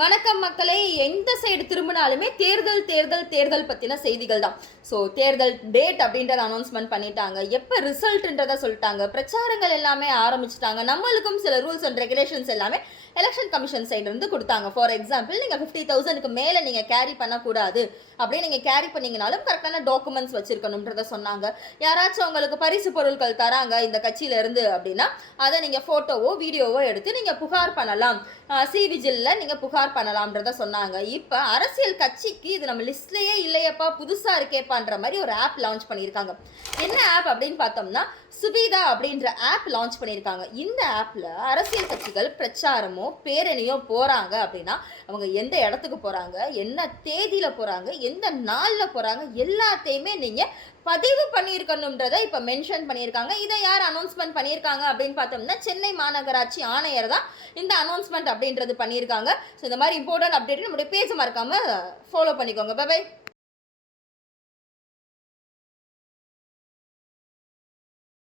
வணக்கம் மக்களே. எந்த சைடு திரும்பினாலுமே தேர்தல் தேர்தல் தேர்தல் பற்றின செய்திகள் தான். ஸோ தேர்தல் டேட் அப்படின்றத அனௌன்ஸ்மெண்ட் பண்ணிட்டாங்க, எப்போ ரிசல்ட்ன்றதை சொல்லிட்டாங்க, பிரச்சாரங்கள் எல்லாமே ஆரம்பிச்சிட்டாங்க. நம்மளுக்கும் சில ரூல்ஸ் அண்ட் ரெகுலேஷன்ஸ் எல்லாமே எலெக்ஷன் கமிஷன் சைட்லேருந்து கொடுத்தாங்க. ஃபார் எக்ஸாம்பிள், நீங்கள் 50,000க்கு மேலே நீங்கள் கேரி பண்ணக்கூடாது, அப்படியே நீங்கள் கேரி பண்ணிங்கனாலும் கரெக்டான டாக்குமெண்ட்ஸ் வச்சுருக்கணுன்றதை சொன்னாங்க. யாராச்சும் உங்களுக்கு பரிசு பொருட்கள் தராங்க இந்த கட்சியிலேருந்து அப்படின்னா அதை நீங்கள் ஃபோட்டோவோ வீடியோவோ எடுத்து நீங்கள் புகார் பண்ணலாம், சிவிஜிலில் நீங்கள் புகார் பண்ணலாம்ன்றத சொன்னாங்க. இப்போ அரசியல் கட்சிக்கு இது நம்ம லிஸ்ட்லேயே இல்லையப்பா, புதுசாக இருக்கேப்பான்ற மாதிரி ஒரு ஆப் லான்ச் பண்ணியிருக்காங்க. என்ன ஆப் அப்படின்னு பார்த்தோம்னா சுவிதா அப்படின்ற ஆப் லான்ச் பண்ணியிருக்காங்க. இந்த ஆப்பில் அரசியல் கட்சிகள் பிரச்சாரமோ பேரணியோ போகிறாங்க அப்படின்னா அவங்க எந்த இடத்துக்கு போகிறாங்க, என்ன தேதியில் போகிறாங்க, எந்த நாளில் போகிறாங்க, எல்லாத்தையுமே நீங்கள் பதிவு பண்ணியிருக்கணுன்றதை இப்போ மென்ஷன் பண்ணியிருக்காங்க. இதை யார் அனௌன்ஸ்மெண்ட் பண்ணியிருக்காங்க அப்படின்னு பார்த்தோம்னா சென்னை மாநகராட்சி ஆணையர் தான் இந்த அனௌன்ஸ்மெண்ட் அப்படின்றது பண்ணியிருக்காங்க. ஸோ இந்த மாதிரி இம்பார்ட்டன்ட் அப்டேட் நம்முடைய பேஜ் மறக்காமல் ஃபாலோ பண்ணிக்கோங்க. Bye by.